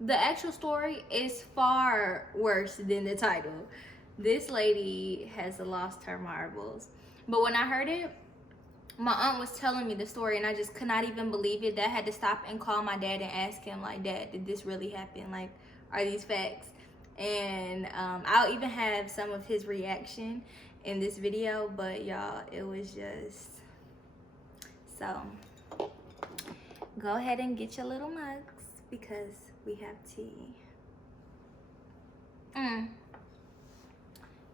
the actual story is far worse than the title. This lady has lost her marbles. But when I heard it, my aunt was telling me the story and I just could not even believe it. That I had to stop and call my dad and ask him, like, Dad, did this really happen? Like, are these facts? And I'll even have some of his reaction in this video, but y'all, it was just so. Go ahead and get your little mugs because we have tea.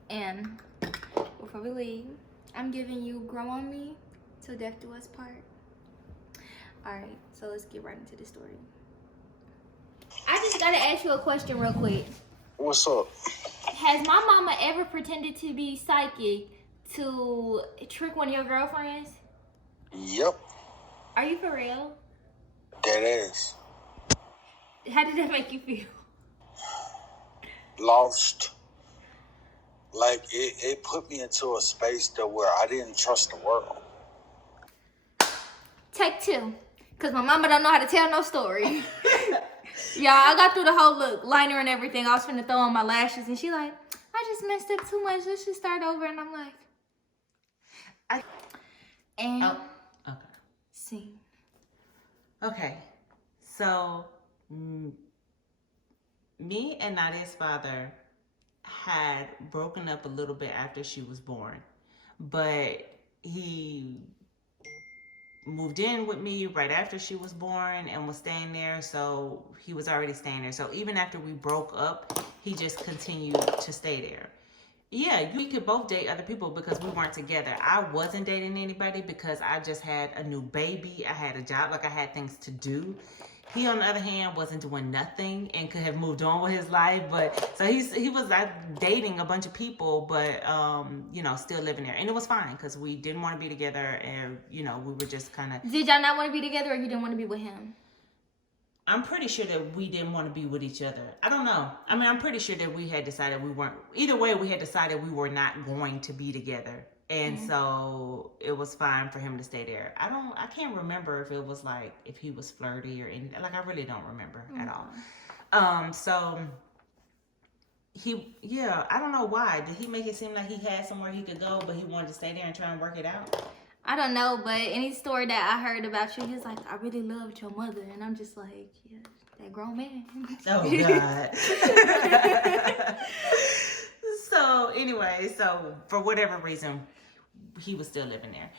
And before we leave, I'm giving you Grow On Me till death do us part. Alright, so let's get right into the story. I just gotta ask you a question real quick. What's up? Has my mama ever pretended to be psychic to trick one of your girlfriends? Yep. Are you for real? Dead ass. How did that make you feel? Lost. Like, it put me into a space that where I didn't trust the world. Take two. Because my mama don't know how to tell no story. Y'all, I got through the whole look, liner and everything. I was finna throw on my lashes. And she like, I just messed up too much. Let's just start over. And I'm like. Okay. Scene. Okay. So, me and Nadia's father had broken up a little bit after she was born, but he moved in with me right after she was born and was staying there, so he was already staying there. So even after we broke up, he just continued to stay there. Yeah, we could both date other people because we weren't together. I wasn't dating anybody because I just had a new baby. I had a job, like I had things to do. He, on the other hand, wasn't doing nothing and could have moved on with his life. But so he was dating a bunch of people, but you know, still living there, and it was fine because we didn't want to be together, and you know, we were just kind of. Did y'all not want to be together, or you didn't want to be with him? I'm pretty sure that we didn't want to be with each other. I don't know. I mean, I'm pretty sure that we had decided we weren't. Either way, we had decided we were not going to be together. And so it was fine for him to stay there. I can't remember if it was like, if he was flirty or anything. Like, I really don't remember at all. So I don't know why. Did he make it seem like he had somewhere he could go, but he wanted to stay there and try and work it out? I don't know, but any story that I heard about you, he's like, I really loved your mother. And I'm just like, yeah, that grown man. Oh, God. So anyway, so for whatever reason, he was still living there.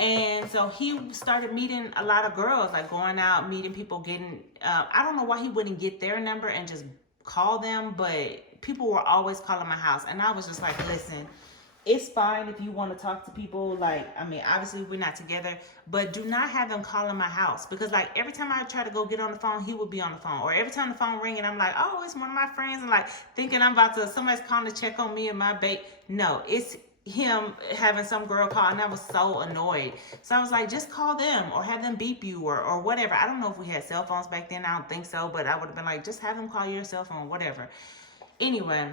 And so he started meeting a lot of girls, like going out, meeting people, getting, I don't know why he wouldn't get their number and just call them, but people were always calling my house. And I was just like, listen, it's fine if you want to talk to people. Like, I mean, obviously we're not together, but do not have them calling my house, because like every time I try to go get on the phone, he would be on the phone, or every time the phone ring and I'm like, oh, it's one of my friends, and like thinking I'm about to, somebody's calling to check on me and my babe. No, it's him having some girl call, and I was so annoyed. So I was like, just call them or have them beep you or whatever. I don't know if we had cell phones back then. I don't think so, but I would have been like, just have them call your cell phone, whatever. Anyway,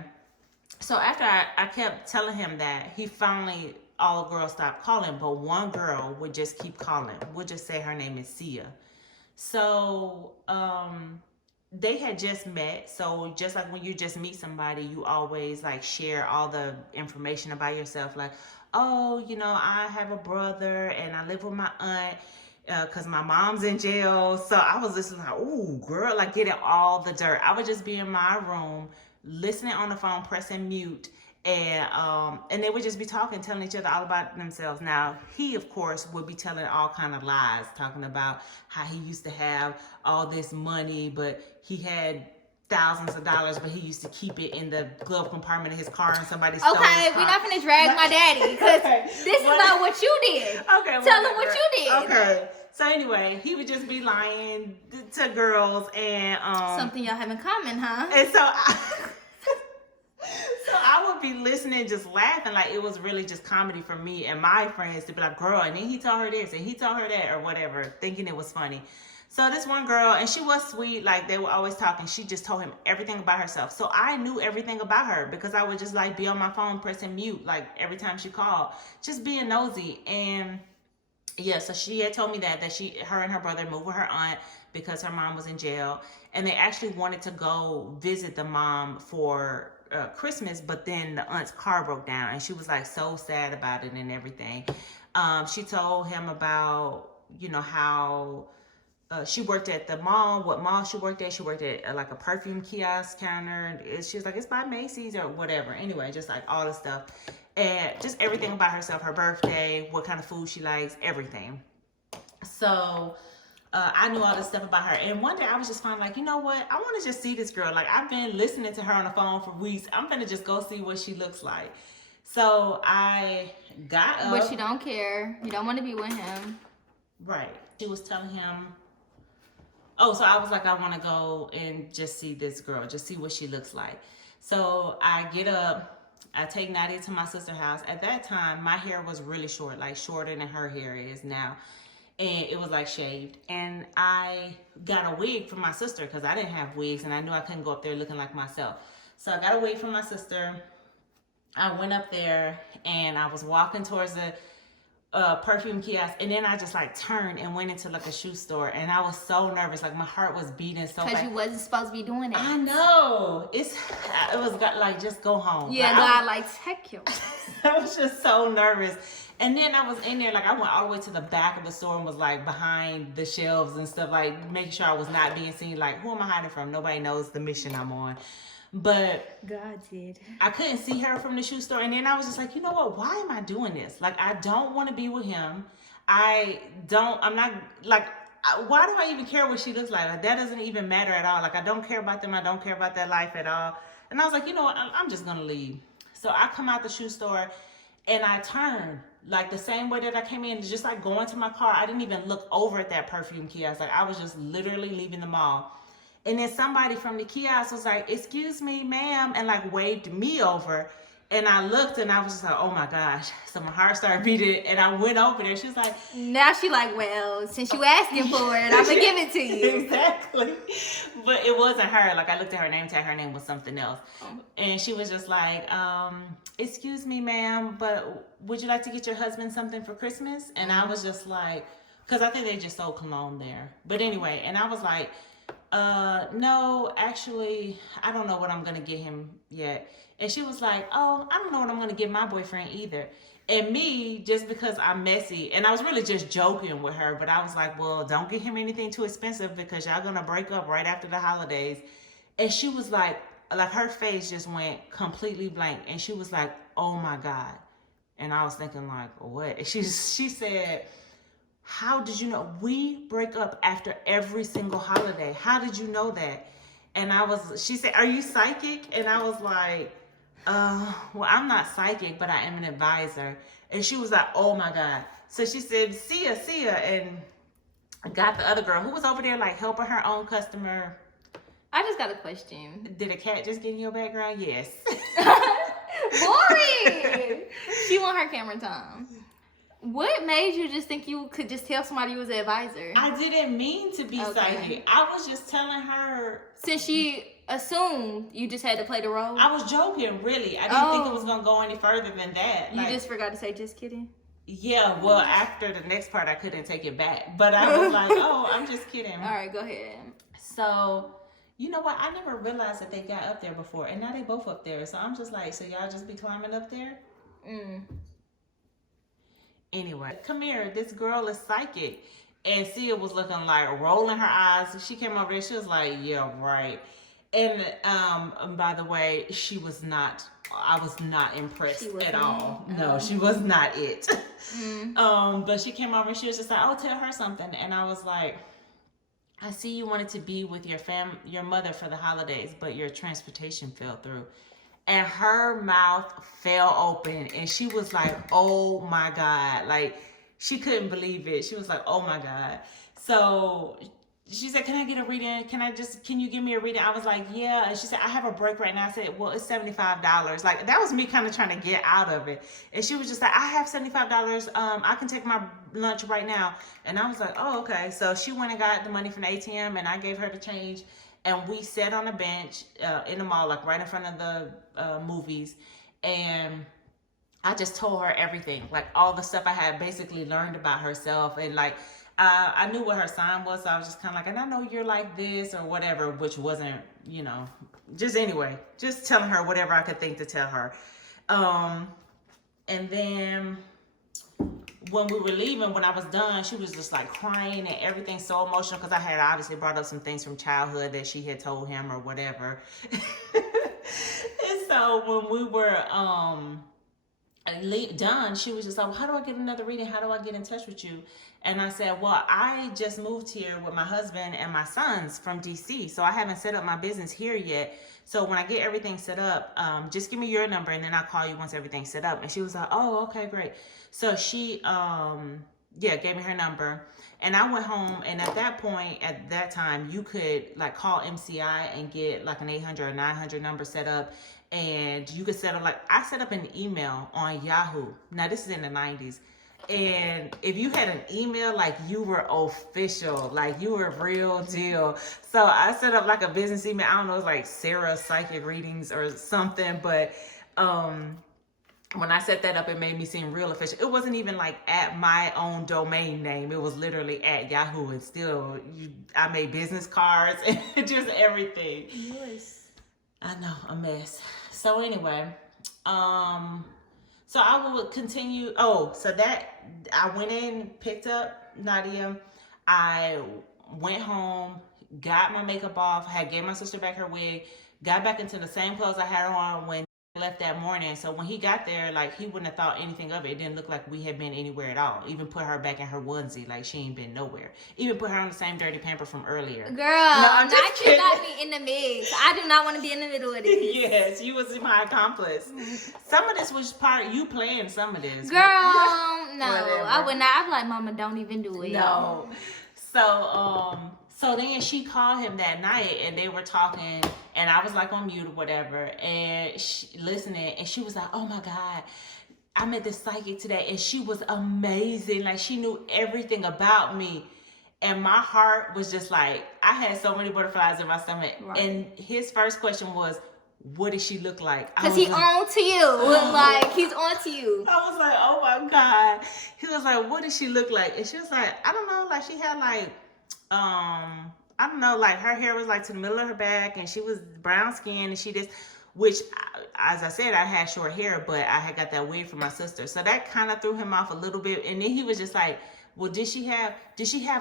so after I kept telling him that, he finally, all the girls stopped calling, but one girl would just keep calling. We'll just say her name is Sia. So they had just met. So just like when you just meet somebody, you always like share all the information about yourself. Like, oh, you know, I have a brother and I live with my aunt because my mom's in jail. So I was just like, ooh, girl, like getting all the dirt. I would just be in my room, listening on the phone, pressing mute, and they would just be talking, telling each other all about themselves. Now, he, of course, would be telling all kind of lies, talking about how he used to have all this money, but he had thousands of dollars, but he used to keep it in the glove compartment of his car, and somebody stole his car. Okay, we're not gonna drag my daddy, because this is not what you did. Okay, tell him what you did. Okay. So anyway, he would just be lying to girls, and something y'all have in common, huh? And so I would be listening, just laughing, like it was really just comedy for me and my friends to be like, girl, and then he told her this and he told her that or whatever, thinking it was funny. So this one girl, and she was sweet, like they were always talking, she just told him everything about herself. So I knew everything about her because I would just like be on my phone pressing mute like every time she called, just being nosy. And Yeah, so she had told me that her and her brother moved with her aunt because her mom was in jail, and they actually wanted to go visit the mom for Christmas, but then the aunt's car broke down, and she was like so sad about it and everything. She told him about how she worked at the mall. What mall she worked at? She worked at like a perfume kiosk counter. She was like, it's by Macy's or whatever. Anyway, just like all the stuff. And just everything about herself, her birthday, what kind of food she likes, everything. So I knew all this stuff about her. And one day I was just finally like, you know what? I want to just see this girl. Like, I've been listening to her on the phone for weeks. I'm going to just go see what she looks like. So I got up. But you don't care. You don't want to be with him. Right. She was telling him, oh, so I was like, I want to go and just see this girl, just see what she looks like. So I get up. I take Nadia to my sister's house. At that time, my hair was really short, like shorter than her hair is now. And it was like shaved. And I got a wig from my sister because I didn't have wigs and I knew I couldn't go up there looking like myself. So I got a wig from my sister. I went up there and I was walking towards the perfume kiosk, and then I just like turned and went into like a shoe store, and I was so nervous, like my heart was beating so fast. Because you wasn't supposed to be doing it. I know. It was like, just go home. Yeah, God, like, heck you. I was just so nervous. And then I was in there, like I went all the way to the back of the store and was like behind the shelves and stuff, like making sure I was not being seen. Like, who am I hiding from? Nobody knows the mission I'm on. But God did. I couldn't see her from the shoe store. And then I was just like, you know what? Why am I doing this? Like, I don't want to be with him. I'm not, like, why do I even care what she looks like? Like, that doesn't even matter at all. Like, I don't care about them. I don't care about their life at all. And I was like, you know what? I'm just going to leave. So I come out the shoe store and I turn like the same way that I came in, just like going to my car. I didn't even look over at that perfume kiosk. Like, I was just literally leaving the mall. And then somebody from the kiosk was like, excuse me, ma'am, and like waved me over. And I looked and I was just like, oh my gosh. So my heart started beating and I went over there. She was like, now she like, well, since you asking for it, I'm gonna give it to you. Exactly. But it wasn't her. Like, I looked at her name tag, her name was something else. And she was just like, excuse me, ma'am, but would you like to get your husband something for Christmas? And I was just like, because I think they just sold cologne there. But anyway, and I was like, no, actually, I don't know what I'm gonna get him yet. And she was like, oh, I don't know what I'm gonna give my boyfriend either. And me, just because I'm messy, and I was really just joking with her, but I was like, well, don't get him anything too expensive because y'all gonna break up right after the holidays. And she was like her face just went completely blank, and she was like, oh my God. And I was thinking like, what? And she said, how did you know? We break up after every single holiday. How did you know that? And she said, are you psychic? And I was like, well, I'm not psychic, but I am an advisor. And she was like, oh my God. So she said, see ya. And I got the other girl who was over there like helping her own customer. I just got a question. Did a cat just get in your background? Yes. Boring. She want her camera time. What made you just think you could just tell somebody you was an advisor? I didn't mean to be psychic. I was just telling her. Since she assumed you just had to play the role? I was joking, really. I didn't think it was going to go any further than that. You just forgot to say just kidding? Yeah, well, after the next part, I couldn't take it back. But I was like, oh, I'm just kidding. All right, go ahead. So, you know what? I never realized that they got up there before. And now they both up there. So I'm just like, so y'all just be climbing up there? Anyway, come here. This girl is psychic. And Sia was looking like rolling her eyes. She came over there. She was like, yeah, right. And by the way, I was not impressed at all. No, she was not it. But she came over and she was just like, oh, tell her something. And I was like, I see you wanted to be with your mother for the holidays, but your transportation fell through. And her mouth fell open and she was like, oh my God. Like, she couldn't believe it. She was like, oh my God. So she said, can I get a reading? Can you give me a reading? I was like, yeah. And she said, I have a break right now. I said, well, it's $75. Like, that was me kind of trying to get out of it. And she was just like, I have $75. I can take my lunch right now. And I was like, oh, okay. So she went and got the money from the ATM and I gave her the change. And we sat on a bench in the mall, like right in front of the movies. And I just told her everything, like all the stuff I had basically learned about herself. And like, I knew what her sign was. So I was just kind of like, and I know you're like this or whatever, which wasn't, you know, just anyway, just telling her whatever I could think to tell her. And then when we were leaving, when I was done, she was just like crying and everything, so emotional, because I had obviously brought up some things from childhood that she had told him or whatever. And so when we were done, she was just like, well, how do I get another reading? How do I get in touch with you? And I said, well, I just moved here with my husband and my sons from DC, so I haven't set up my business here yet. So when I get everything set up, just give me your number and then I'll call you once everything's set up. And she was like, oh, okay, great. So she gave me her number. And I went home, and at that point, at that time, you could like call MCI and get like an 800 or 900 number set up. And you could set up, like, I set up an email on Yahoo. Now, this is in the 90s. And if you had an email, like, you were official, like you were real deal. So I set up like a business email. I don't know, it's like Sarah Psychic Readings or something. But when I set that up, it made me seem real official. It wasn't even like at my own domain name. It was literally at Yahoo. And still, I made business cards and just everything. Yes. I know, a mess. So anyway, so I will continue. Oh, so that I went in, picked up Nadia. I went home, got my makeup off, had gave my sister back her wig, got back into the same clothes I had on when I left that morning. So when he got there, like, he wouldn't have thought anything of it. It didn't look like we had been anywhere at all. Even put her back in her onesie, like she ain't been nowhere. Even put her on the same dirty pamper from earlier. Girl, no, not you got me in the mix. I do not want to be in the middle of this. Yes, you was my accomplice. Some of this was part you playing. Some of this, girl, no, whatever. I would not. I'm like, Mama, don't even do it. No. So then she called him that night, and they were talking, and I was like on mute or whatever, and listening, and she was like, oh my God, I met this psychic today, and she was amazing. Like, she knew everything about me. And my heart was just like, I had so many butterflies in my stomach. Right. And his first question was, what did she look like? Because he on to you. Like, he's on to you. I was like, oh my God. He was like, what did she look like? And she was like, I don't know. Like, she had like, I don't know, like her hair was like to the middle of her back, and she was brown skin, and she just, which, as I said, I had short hair, but I had got that wig from my sister. So that kind of threw him off a little bit. And then he was just like, well, did she have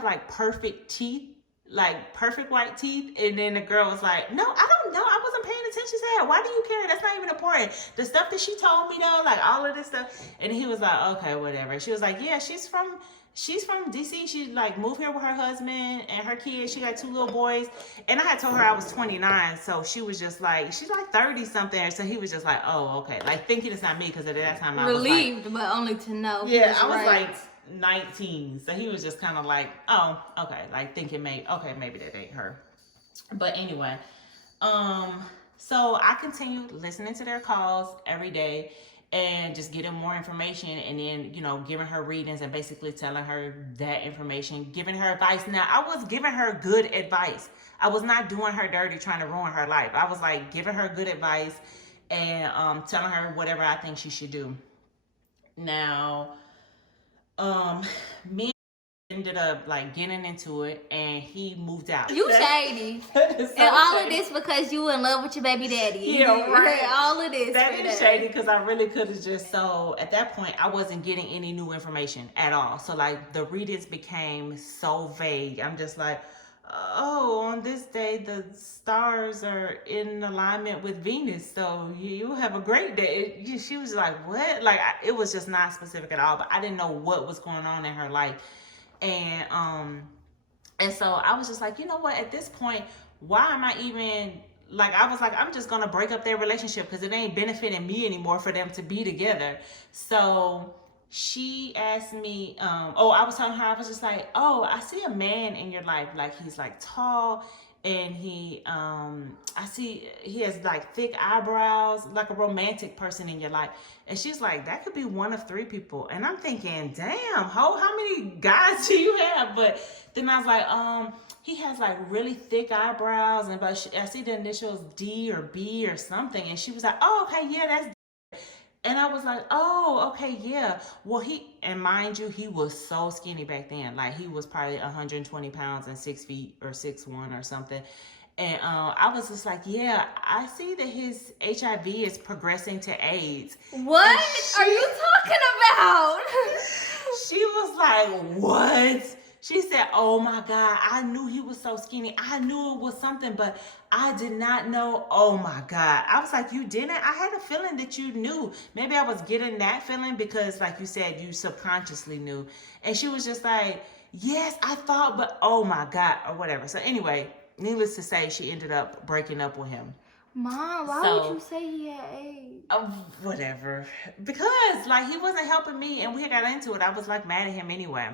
like perfect teeth? Like perfect white teeth? And then the girl was like, no, I don't know. I wasn't paying attention to that. Why do you care? That's not even important. The stuff that she told me though, like all of this stuff. And he was like, okay, whatever. She was like, yeah, she's from DC. She like moved here with her husband and her kids. She got 2 little boys. And I had told her I was 29. So she was just like, she's like 30 something. So he was just like, oh, okay. Like thinking it's not me, because at that time I was relieved, like, but only to know. Yeah, I was like 19. So he was just kind of like, oh, okay. Like thinking maybe that ain't her. But anyway, so I continued listening to their calls every day and just getting more information, and then, you know, giving her readings and basically telling her that information, giving her advice. Now, I was giving her good advice. I was not doing her dirty, trying to ruin her life. I was like giving her good advice and telling her whatever I think she should do. Now, me ended up like getting into it, and he moved out. You shady. So and all shady. Of this because you in love with your baby daddy. Yeah, right. All of this. That is shady, because I really could have just, so at that point I wasn't getting any new information at all. So like the readings became so vague. I'm just like, oh, on this day the stars are in alignment with Venus, so you have a great day. She was like, what? Like it was just not specific at all, but I didn't know what was going on in her life. And so I was just like, you know what, at this point, why am I even, like, I was like, I'm just gonna break up their relationship, because it ain't benefiting me anymore for them to be together. So she asked me, I was telling her, I was just like, oh, I see a man in your life, like he's like tall, and he I see he has like thick eyebrows, like a romantic person in your life. And she's like, that could be one of 3 people. And I'm thinking, damn, how many guys do you have? But then I was like, he has like really thick eyebrows, and I see the initials D or B or something. And she was like, oh, okay, yeah, that's. And I was like, oh, okay, yeah. Well, and mind you, he was so skinny back then. Like, he was probably 120 pounds and 6 feet or 6'1" or something. And I was just like, yeah, I see that his HIV is progressing to AIDS. What are you talking about? She was like, what? She said, oh my God, I knew he was so skinny. I knew it was something, but I did not know. Oh my God. I was like, you didn't? I had a feeling that you knew. Maybe I was getting that feeling because, like you said, you subconsciously knew. And she was just like, yes, I thought, but oh my God, or whatever. So anyway, needless to say, she ended up breaking up with him. Mom, why would you say he had AIDS? Whatever. Because, like, he wasn't helping me, and we got into it. I was, like, mad at him anyway.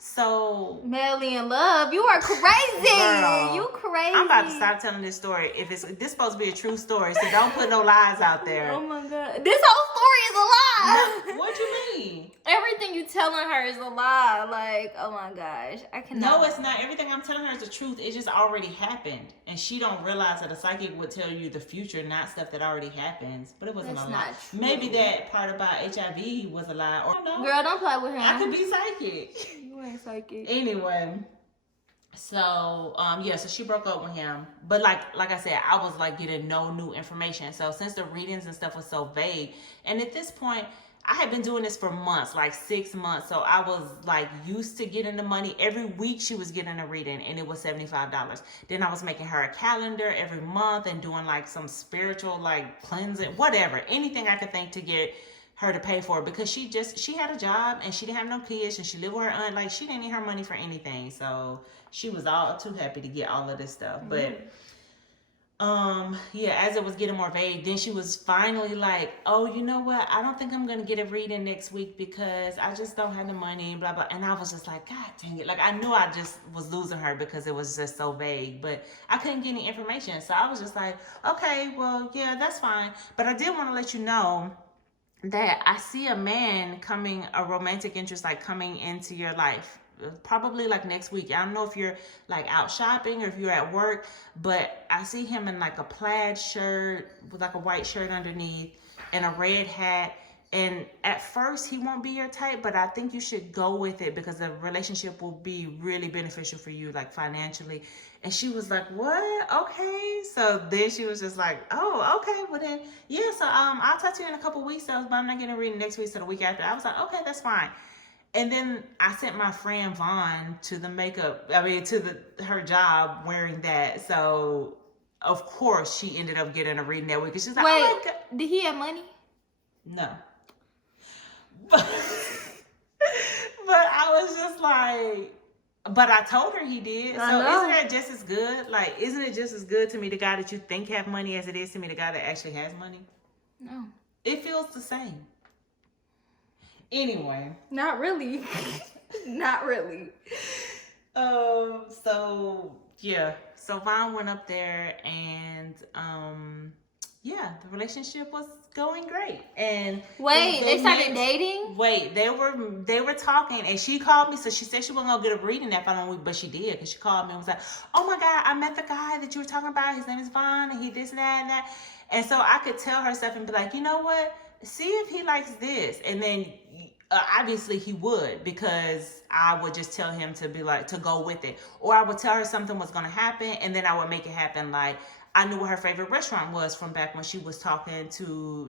So, Madly in love, you are crazy. girl, You crazy. I'm about to stop telling this story. If this supposed to be a true story, so don't put no lies out there. Oh my God, this whole story is a lie. No, what you mean? Everything you telling her is a lie. Like, oh my gosh, I cannot. No, it's not. Everything I'm telling her is the truth. It just already happened, and she don't realize that a psychic would tell you the future, not stuff that already happens. But it wasn't That's a lie. not true. Maybe that part about HIV was a lie, or no. Girl, don't play with him. I could be psychic. You ain't psychic. Anyway, so yeah, so she broke up with him. But like I said, I was like getting no new information. So since the readings and stuff was so vague, and at this point, I had been doing this for months, like 6 months. So I was like used to getting the money. Every week she was getting a reading, and it was $75. Then I was making her a calendar every month and doing like some spiritual like cleansing, whatever, anything I could think to get her to pay for it, because she had a job and she didn't have no kids and she lived with her aunt. Like, she didn't need her money for anything. So she was all too happy to get all of this stuff. But yeah, as it was getting more vague, then she was finally like, oh, you know what? I don't think I'm gonna get a reading next week because I just don't have the money, blah blah. And I was just like, God dang it. Like, I knew I just was losing her because it was just so vague, but I couldn't get any information. So I was just like, okay, well, yeah, that's fine. But I did want to let you know that I see a man coming, a romantic interest, like coming into your life, probably like next week. I don't know if you're like out shopping or if you're at work, but I see him in like a plaid shirt with like a white shirt underneath and a red hat. And at first he won't be your type, but I think you should go with it because the relationship will be really beneficial for you, like financially. And she was like, what? Okay. So then she was just like, oh, okay. Well then, yeah, so I'll talk to you in a couple weeks, but I'm not getting a reading next week, so the week after. I was like, okay, that's fine. And then I sent my friend Vaughn to her job wearing that. So of course she ended up getting a reading that week. And she's like, wait, oh my God. Did he have money? No. But I was just like, but I told her he did. So isn't that just as good? Like, isn't it just as good to me, the guy that you think have money, as it is to me, the guy that actually has money? No. It feels the same. Anyway. Not really. Not really. So yeah. So Vaughn went up there and yeah, the relationship was going great. And wait, they started dating? Wait, they were talking, and she called me. So she said she wasn't gonna get a reading that following week, but she did, because she called me and was like, oh my God, I met the guy that you were talking about. His name is Vaughn, and he this and that and that. And so I could tell her stuff and be like, you know what? See if he likes this. And then obviously he would, because I would just tell him to be like, to go with it. Or I would tell her something was gonna happen, and then I would make it happen. Like, I knew what her favorite restaurant was from back when she was talking to.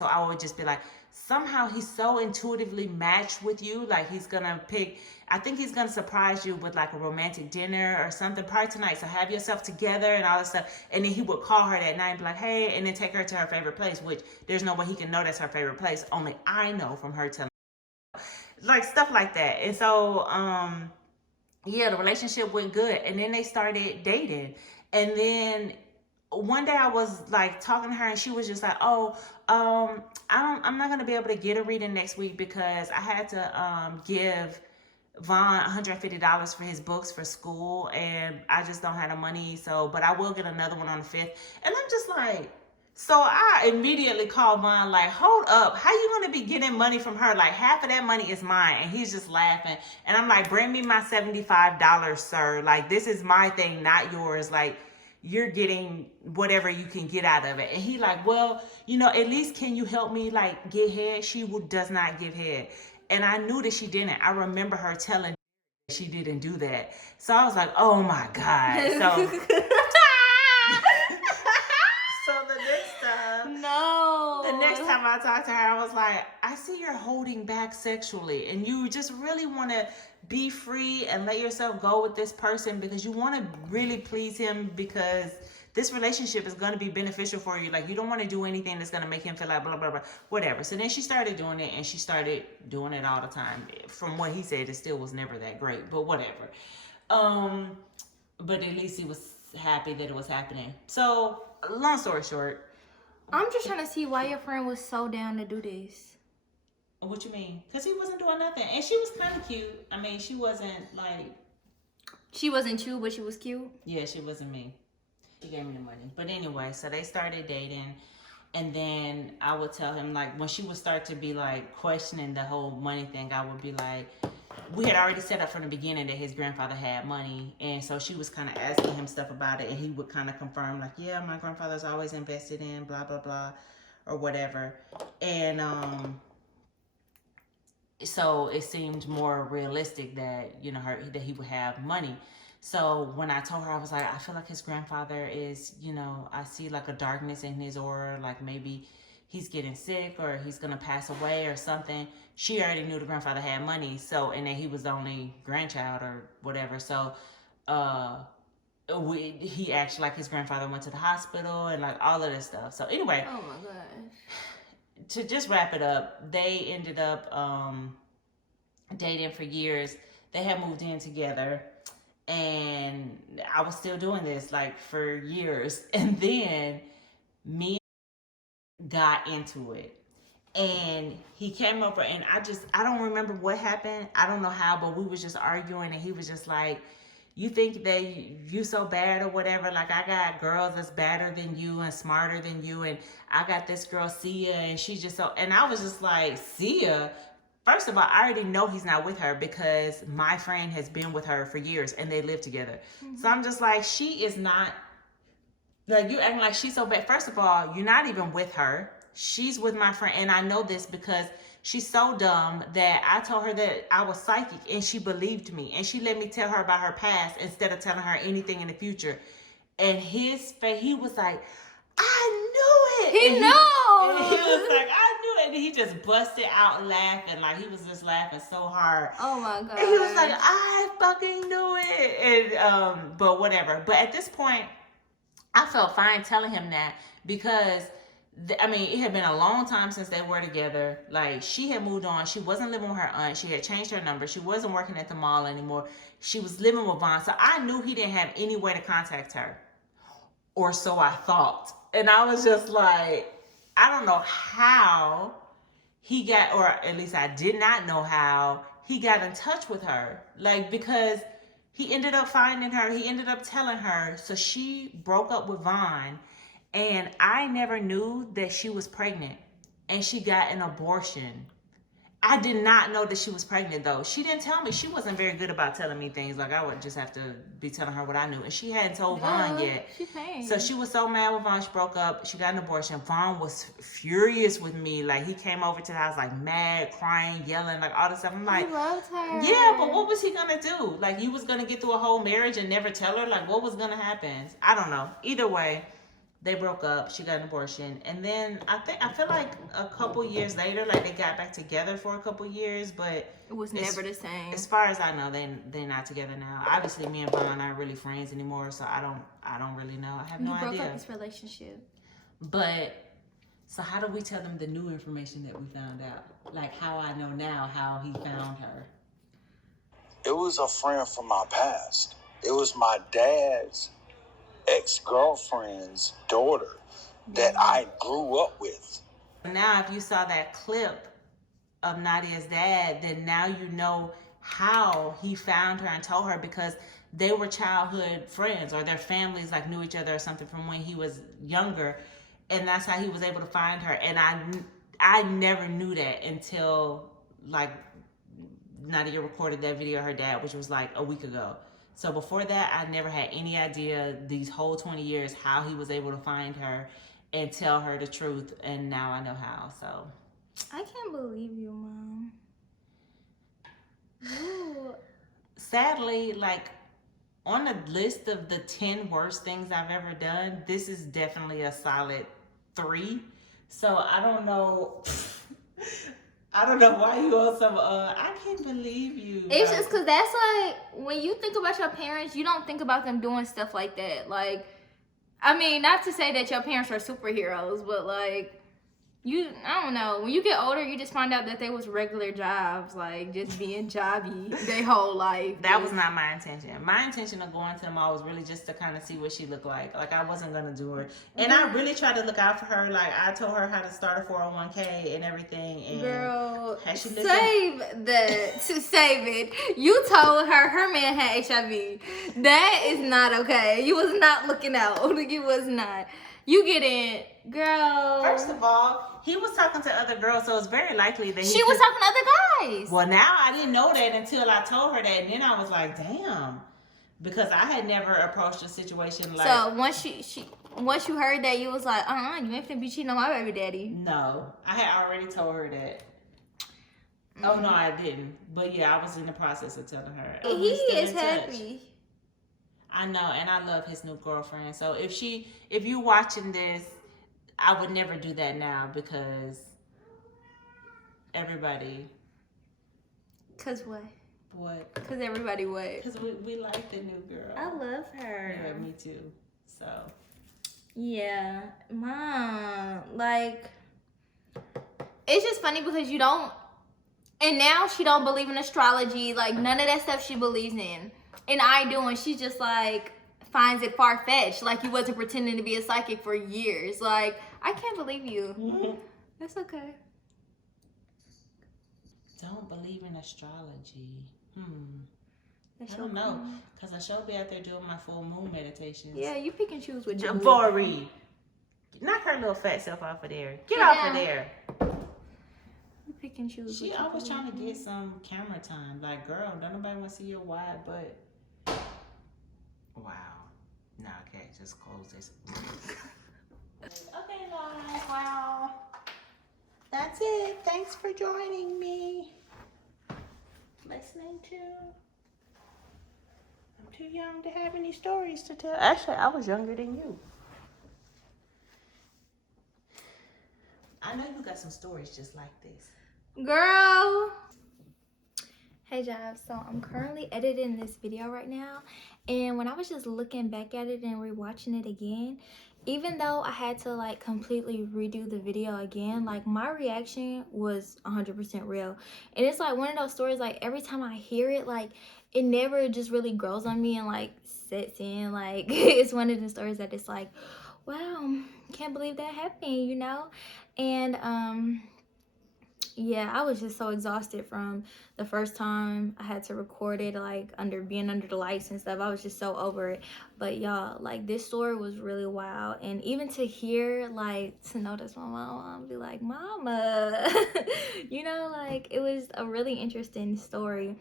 So I would just be like, somehow he's so intuitively matched with you. Like, he's gonna pick, I think he's gonna surprise you with like a romantic dinner or something probably tonight. So have yourself together and all this stuff. And then he would call her that night and be like, hey, and then take her to her favorite place, which there's no way he can know that's her favorite place. Only I know from her telling, like stuff like that. And so, yeah, the relationship went good. And then they started dating. And then one day I was like talking to her, and she was just like, oh, I'm not gonna be able to get a reading next week because I had to give Vaughn $150 for his books for school, and I just don't have the money. So, but I will get another one on the 5th. And I'm just like, so I immediately called Vaughn, like, hold up, how you gonna be getting money from her? Like, half of that money is mine. And he's just laughing. And I'm like, bring me my $75, sir. Like, this is my thing, not yours. Like, you're getting whatever you can get out of it. And he like, well, you know, at least can you help me like get head? She does not give head. And I knew that she didn't. I remember her telling she didn't do that. So I was like, oh my God. So so the next time, No. the next time I talked to her, I was like, I see you're holding back sexually, and you just really want to be free and let yourself go with this person because you want to really please him, because this relationship is going to be beneficial for you. Like, you don't want to do anything that's going to make him feel like blah, blah, blah, whatever. So then she started doing it, and she started doing it all the time. From what he said, it still was never that great, but whatever. But at least he was happy that it was happening. So, long story short. I'm just trying to see why your friend was so down to do this. What you mean? Because he wasn't doing nothing. And she was kind of cute. I mean, she wasn't like... She wasn't you, but she was cute? Yeah, she wasn't me. She gave me the money. But anyway, so they started dating. And then I would tell him, like, when she would start to be, like, questioning the whole money thing, I would be like... We had already set up from the beginning that his grandfather had money. And so she was kind of asking him stuff about it. And he would kind of confirm, like, yeah, my grandfather's always invested in blah, blah, blah. Or whatever. And, so it seemed more realistic that, you know, that he would have money. So when I told her, I was like, I feel like his grandfather is, you know, I see like a darkness in his aura, like maybe he's getting sick or he's gonna pass away or something. She already knew the grandfather had money, so, and that he was the only grandchild or whatever. So he actually, like, his grandfather went to the hospital and like all of this stuff. So anyway, oh my gosh. To just wrap it up, they ended up dating for years. They had moved in together, and I was still doing this like for years. And then me got into it, and he came over, and I don't remember what happened. I don't know how, but we was just arguing, and he was just like, you think that you so bad or whatever, like I got girls that's better than you and smarter than you, and I got this girl Sia, and she's just so, and I was just like, Sia? First of all, I already know he's not with her because my friend has been with her for years and they live together. Mm-hmm. So I'm just like, she is not, like, you acting like she's so bad. First of all, you're not even with her. She's with my friend, and I know this because she's so dumb that I told her that I was psychic, and she believed me, and she let me tell her about her past instead of telling her anything in the future. And his face, he was like, I knew it. He knows. And he was like, I knew it. And he just busted out laughing, like he was just laughing so hard. Oh my God. And he was like, I fucking knew it. And but whatever. But at this point, I felt fine telling him that because I mean, it had been a long time since they were together. Like, she had moved on. She wasn't living with her aunt. She had changed her number. She wasn't working at the mall anymore. She was living with Vaughn. So I knew he didn't have any way to contact her. Or so I thought. And I was just like, I don't know how he got, or at least I did not know how he got in touch with her. Like, because he ended up finding her. He ended up telling her. So she broke up with Vaughn. And I never knew that she was pregnant, and she got an abortion. I did not know that she was pregnant, though. She didn't tell me. She wasn't very good about telling me things. Like, I would just have to be telling her what I knew. And she hadn't told Vaughn yet. So she was so mad with Vaughn. She broke up. She got an abortion. Vaughn was furious with me. Like, he came over to the house, like, mad, crying, yelling, like, all this stuff. I'm like, he loved her. Yeah, but what was he going to do? Like, he was going to get through a whole marriage and never tell her? Like, what was going to happen? I don't know. Either way, they broke up. She got an abortion. And then I feel like a couple years later, like, they got back together for a couple years, but it was never the same. As far as I know, they're not together now. Obviously, me and Vaughn aren't really friends anymore, so I don't really know. I have no idea. He broke up his relationship. But so how do we tell them the new information that we found out? Like, how I know now how he found her. It was a friend from my past. It was my dad's ex-girlfriend's daughter that I grew up with. Now, if you saw that clip of Nadia's dad, then now you know how he found her and told her, because they were childhood friends, or their families like knew each other or something from when he was younger, and that's how he was able to find her. And I never knew that until like Nadia recorded that video of her dad, which was like a week ago. So before that, I never had any idea these whole 20 years how he was able to find her and tell her the truth. And now I know how. So I can't believe you, Mom. You... Sadly, like on the list of the 10 worst things I've ever done, this is definitely a solid 3. So I don't know. I don't know why you on some, I can't believe you. It's like, just because that's like, when you think about your parents, you don't think about them doing stuff like that. Like, I mean, not to say that your parents are superheroes, but like, I don't know. When you get older, you just find out that they was regular jobs, like just being jobby their whole life. That was not my intention. My intention of going to the mall was really just to kind of see what she looked like. Like, I wasn't going to do her. And I really tried to look out for her. Like, I told her how to start a 401k and everything. And girl, she save that. Save it. You told her man had HIV. That is not okay. You was not looking out. You was not. You get in, girl. First of all, he was talking to other girls, so it's very likely that she was talking to other guys. Well, now I didn't know that until I told her that, and then I was like, damn, because I had never approached a situation like. So once you heard that, you was like, you ain't finna be cheating on my baby daddy. No, I had already told her that. Oh no, I didn't. But yeah, I was in the process of telling her. He is happy. I know, and I love his new girlfriend. So if you watching this, I would never do that now because everybody. Cause what? What? Cause everybody what? Because we like the new girl. I love her. Yeah, me too. So. Yeah, Mom. Like, it's just funny because you don't. And now she don't believe in astrology. Like, none of that stuff she believes in. And I do, and she just, like, finds it far-fetched. Like, you wasn't pretending to be a psychic for years. Like, I can't believe you. Mm-hmm. That's okay. Don't believe in astrology. That's I don't know. Because I should be out there doing my full moon meditations. Yeah, you pick and choose what you do. Vori. Knock her little fat self off of there. Get off of there. You pick and choose. She always trying to get some camera time. Like, girl, don't nobody want to see your wide butt. Wow. No, okay, just close this. Okay, guys. Well, that's it. Thanks for joining me. Listening to. I'm too young to have any stories to tell. Actually, I was younger than you. I know you got some stories just like this. Girl. Hey Jives, so I'm currently editing this video right now, and when I was just looking back at it and rewatching it again, even though I had to like completely redo the video again, like my reaction was 100% real. And it's like one of those stories, like every time I hear it, like it never just really grows on me and like sets in. Like it's one of the stories that it's like, wow, can't believe that happened, you know? And yeah, I was just so exhausted from the first time I had to record it, like being under the lights and stuff. I was just so over it. But y'all, like this story was really wild. And even to hear, like, to notice my mom and be like, Mama, you know, like it was a really interesting story.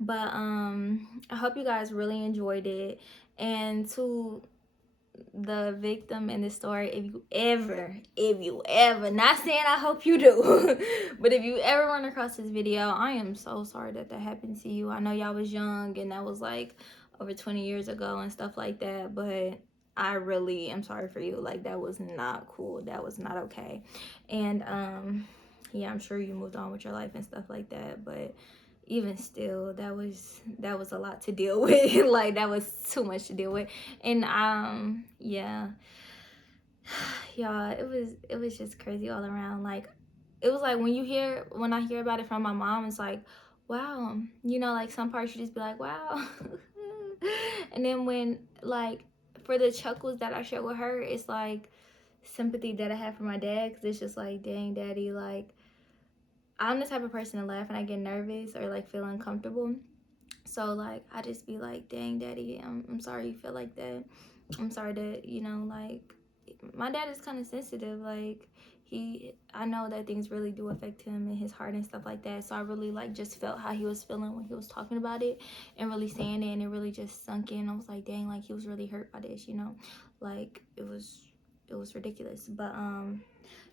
But I hope you guys really enjoyed it. And to the victim in the story, if you ever, not saying I hope you do, but if you ever run across this video, I am so sorry that happened to you. I know y'all was young and that was like over 20 years ago and stuff like that, but I really am sorry for you. Like that was not cool. That was not okay. And yeah, I'm sure you moved on with your life and stuff like that, but even still, that was a lot to deal with. Like that was too much to deal with. And yeah, y'all, it was just crazy all around. Like it was like when I hear about it from my mom, it's like, wow, you know, like some parts you just be like, wow. And then when like for the chuckles that I share with her, it's like sympathy that I have for my dad, because it's just like, dang, daddy, like I'm the type of person to laugh and I get nervous or like feel uncomfortable. So like I just be like, dang, daddy, I'm sorry you feel like that. I'm sorry that, you know, like my dad is kind of sensitive. Like I know that things really do affect him and his heart and stuff like that. So I really like just felt how he was feeling when he was talking about it and really saying it, and it really just sunk in. I was like, dang, like he was really hurt by this, you know, like it was ridiculous. But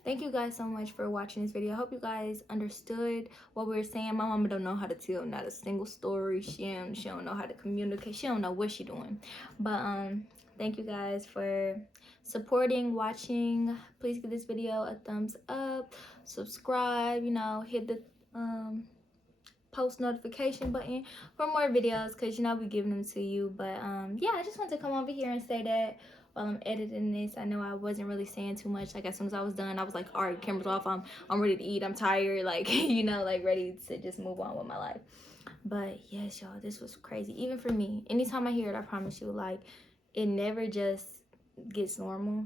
thank you guys so much for watching this video. I hope you guys understood what we were saying. My mama don't know how to tell not a single story. She don't know how to communicate. She don't know what she doing. But thank you guys for supporting, watching. Please give this video a thumbs up, subscribe, you know, hit the post notification button for more videos, because you know we giving them to you. But yeah, I just want to come over here and say that while I'm editing this. I know I wasn't really saying too much. Like as soon as I was done, I was like, all right, camera's off, I'm ready to eat, I'm tired, like you know, like ready to just move on with my life. But yes, y'all, this was crazy. Even for me, anytime I hear it, I promise you, like it never just gets normal.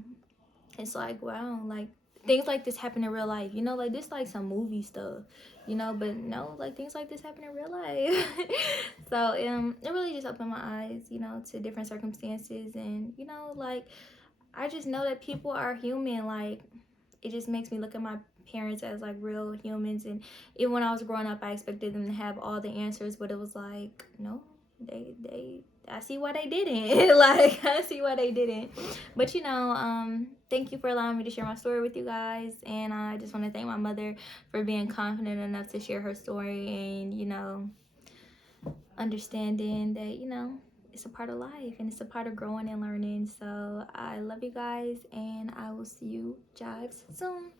It's like, wow, like things like this happen in real life, you know, like this like some movie stuff, you know, but no, like things like this happen in real life. So it really just opened my eyes, you know, to different circumstances. And you know, like I just know that people are human. Like it just makes me look at my parents as like real humans. And even when I was growing up, I expected them to have all the answers, but it was like, no, they I see why they didn't. Like I see why they didn't. But you know, thank you for allowing me to share my story with you guys. And I just want to thank my mother for being confident enough to share her story, and you know, understanding that, you know, it's a part of life and it's a part of growing and learning. So I love you guys, and I will see you, Jives, soon.